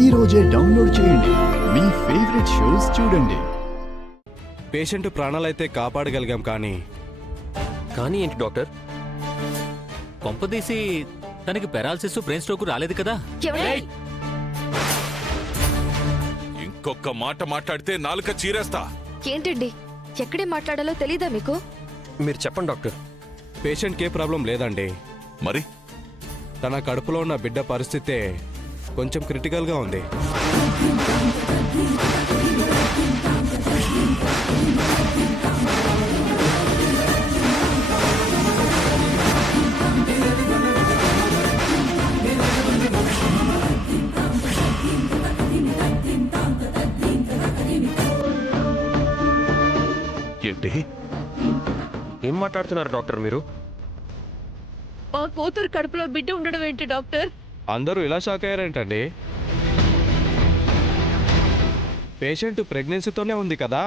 ఈ రోజే డౌన్లోడ్ చేయండి. మీ ఫేవరెట్ షోస్ చూడండి. పేషెంట్ ప్రాణాలైతే కాపాడగలిగాం కానీ ఏంటి డాక్టర్? కొంపదీసి తనకి పెరాలసిస్ బ్రెయిన్ స్ట్రోక్ రాలేదు కదా? ఇంకొక మాట మాట్లాడితే నాలుక చీరేస్తా. ఏంటండి, ఎక్కడే మాట్లాడాలో తెలీదా మీకు? మీరు చెప్పండి డాక్టర్. పేషెంట్కి ఏ ప్రాబ్లం లేదండి. మరి తన కడుపులో ఉన్న బిడ్డ పరిస్థితే కొంచెం క్రిటికల్గా ఉంది. ఏంటి ఏం మాట్లాడుతున్నారు డాక్టర్ మీరు? మా కూతురు కడుపులో బిడ్డ ఉండడం ఏంటి డాక్టర్? అందరూ ఇలా షాక్ అయ్యారేంటండి? పేషెంట్ ప్రెగ్నెన్సీతోనే ఉంది కదా.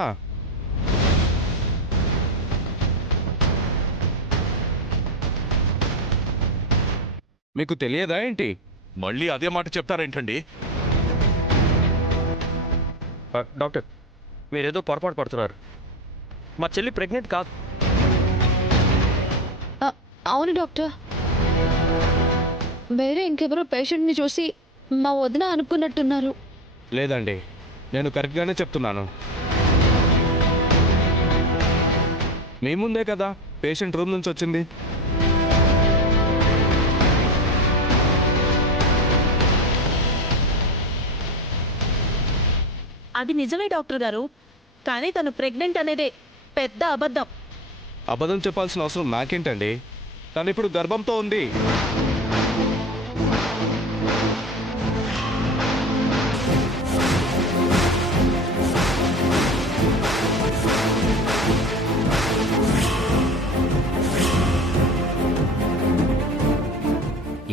మీకు తెలియదా ఏంటి? మళ్ళీ అదే మాట చెప్తారేంటండి? డాక్టర్ మీరేదో పొరపాటు పడుతున్నారు. మా చెల్లి ప్రెగ్నెంట్ కాదు. అవును డాక్టర్, వేరే ఇంకెవరో పేషెంట్ని చూసి మా వదిన అనుకున్నట్టున్నారు. లేదండి, నేను కరెక్ట్గానే చెప్తున్నాను. మీ ముందే కదా పేషెంట్ రూమ్ నుంచి వచ్చింది. అది నిజమే డాక్టర్ గారు, కానీ తను ప్రెగ్నెంట్ అనేదే పెద్ద అబద్ధం. అబద్ధం చెప్పాల్సిన అవసరం నాకేంటండి? తను ఇప్పుడు గర్భంతో ఉంది.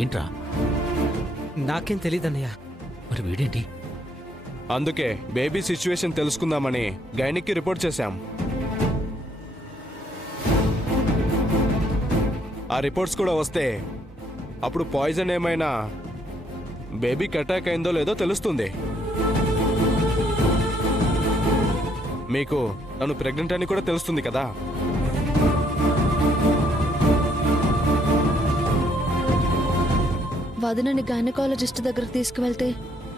ఏంట్రా? నాకేం తెలీదన్నయ్య. మరి వీడేంటి? అందుకే బేబీ సిచ్యువేషన్ తెలుసుకుందామని గైనిక్కి రిపోర్ట్ చేశాం. ఆ రిపోర్ట్స్ కూడా వస్తే అప్పుడు పాయిజన్ ఏమైనా బేబీకి అటాక్ అయిందో లేదో తెలుస్తుంది. మీకు తను ప్రెగ్నెంట్ అని కూడా తెలుస్తుంది కదా. వదినని గైనకాలజిస్ట్ దగ్గరకు తీసుకువెళ్తే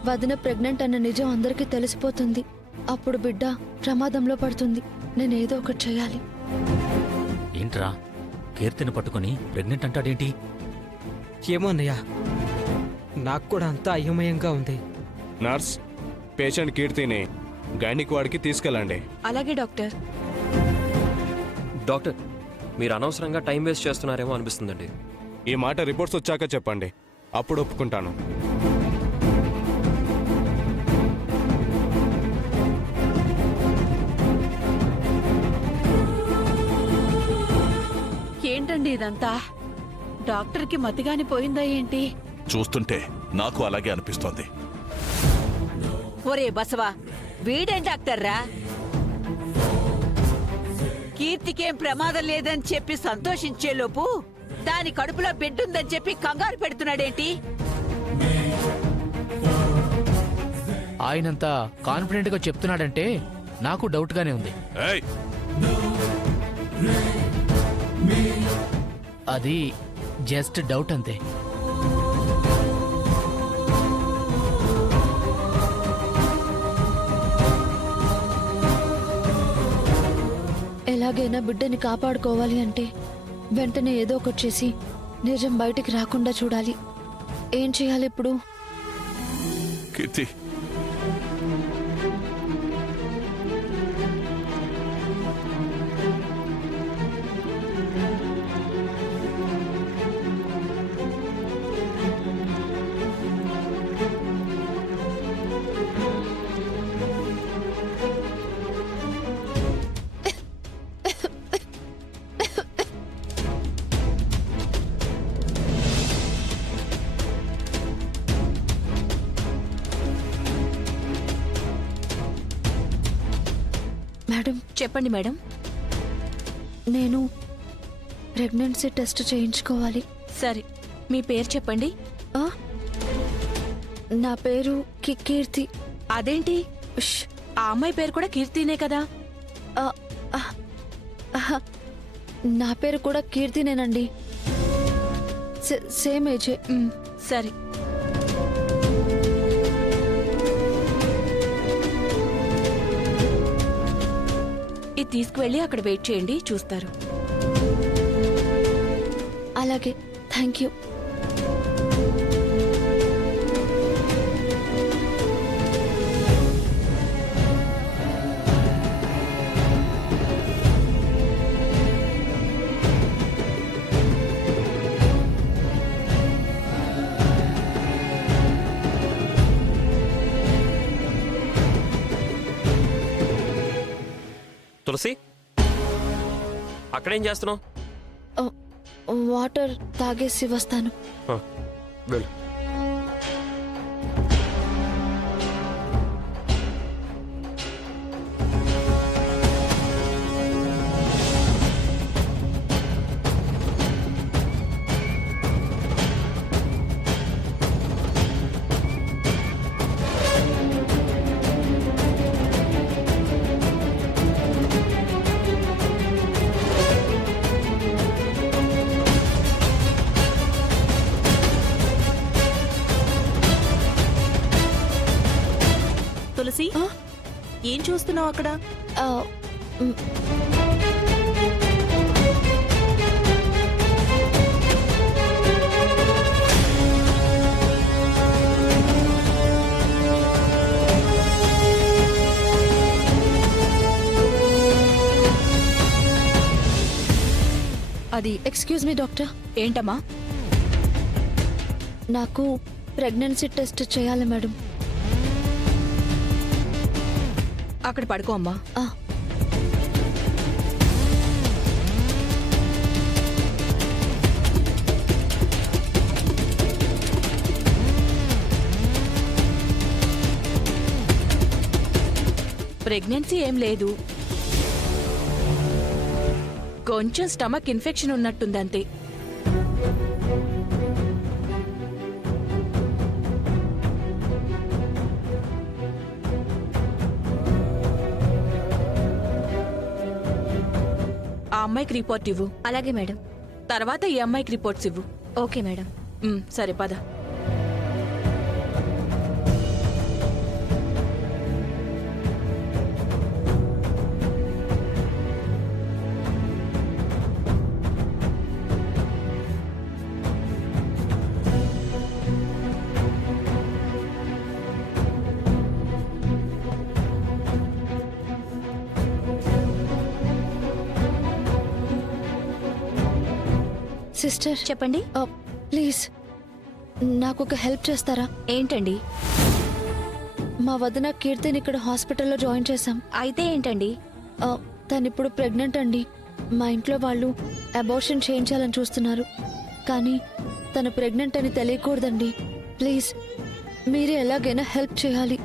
వదిన ప్రెగ్నెంట్ అన్న నిజం అందరికీ తెలిసిపోతుంది. అప్పుడు బిడ్డ ప్రమాదంలో పడుతుంది. నేనేదో ఒకటి చేయాలి. ఏంట్రా కీర్తిని పట్టుకుని ప్రెగ్నెంట్ అంటాడేంటి? ఏమో అన్నయ్య, నాకు కూడా అంతా అయోమయంగా ఉంది. నర్స్, పేషెంట్ కీర్తిని గైనిక్ వాడికి తీసుకెళ్ళండి. అలాగే డాక్టర్. డాక్టర్ మీరు అనవసరంగా టైం వేస్ట్ చేస్తున్నారేమో అనిపిస్తుందండి. ఈ మాట రిపోర్ట్స్ వచ్చాక చెప్పండి, అప్పుడు ఒప్పుకుంటాను. ఏంటండి ఇదంతా? డాక్టర్కి మతిగాని పోయిందా ఏంటి? చూస్తుంటే నాకు అలాగే అనిపిస్తోంది. ఒరే బసవా, వీడేం డాక్టర్రా? కీర్తికేం ప్రమాదం లేదని చెప్పి సంతోషించేలోపు దాని కడుపులో బిడ్డుందని చెప్పి కంగారు పెడుతున్నాడేంటి? ఆయనంత కాన్ఫిడెంట్ గా చెప్తున్నాడంటే నాకు డౌట్ గానే ఉంది. ఏయ్, అది జస్ట్ డౌట్ అంతే. ఎలాగైనా బిడ్డని కాపాడుకోవాలి అంటే వెంటనే ఏదో ఒకటి చేసి నిజం బయటికి రాకుండా చూడాలి. ఏం చేయాలి ఇప్పుడు? కీర్తి, మేడం, చెప్పండి మేడం. నేను ప్రెగ్నెన్సీ టెస్ట్ చేయించుకోవాలి. సరే, మీ పేరు చెప్పండి. నా పేరు కీర్తి. అదేంటి ఉష్. ఆ అమ్మాయి పేరు కూడా కీర్తినే కదా? ఆ, ఆ, ఆహా. నా పేరు కూడా కీర్తినేనండి. సేమ్ ఏజే. సరే. ఇది తీసుకువెళ్ళి అక్కడ వెయిట్ చేయండి, చూస్తారు. అలాగే, థ్యాంక్ యూ. తులసి, అక్కడేం చేస్తున్నావు? వాటర్ తాగేసి వస్తాను. వెళ్ళు. తులసి, ఆ? ఏం చూస్తున్నావు అక్కడ? ఆ, మ్, అది ఎక్స్క్యూజ్ మీ డాక్టర్. ఏంటమ్మా? నాకు ప్రెగ్నెన్సీ టెస్ట్ చేయాలి మేడం. అక్కడ పడుకో అమ్మా. ఆ, ప్రెగ్నెన్సీ ఏం లేదు, కొంచెం స్టమక్ ఇన్ఫెక్షన్ ఉన్నట్టుందంతే. ఆ అమ్మాయికి రిపోర్ట్ ఇవ్వు. అలాగే మేడం. తర్వాత ఈ అమ్మాయికి రిపోర్ట్స్ ఇవ్వు. Okay madam. సరే, పద. సిస్టర్ చెప్పండి. ప్లీజ్ నాకు ఒక హెల్ప్ చేస్తారా? ఏంటండి? మా వదిన కీర్తిని ఇక్కడ హాస్పిటల్లో జాయిన్ చేశాం. అయితే ఏంటండి? తను ఇప్పుడు ప్రెగ్నెంట్ అండి. మా ఇంట్లో వాళ్ళు అబార్షన్ చేయించాలని చూస్తున్నారు, కానీ తను ప్రెగ్నెంట్ అని తెలియకూడదండి. ప్లీజ్ మీరే ఎలాగైనా హెల్ప్ చేయాలి.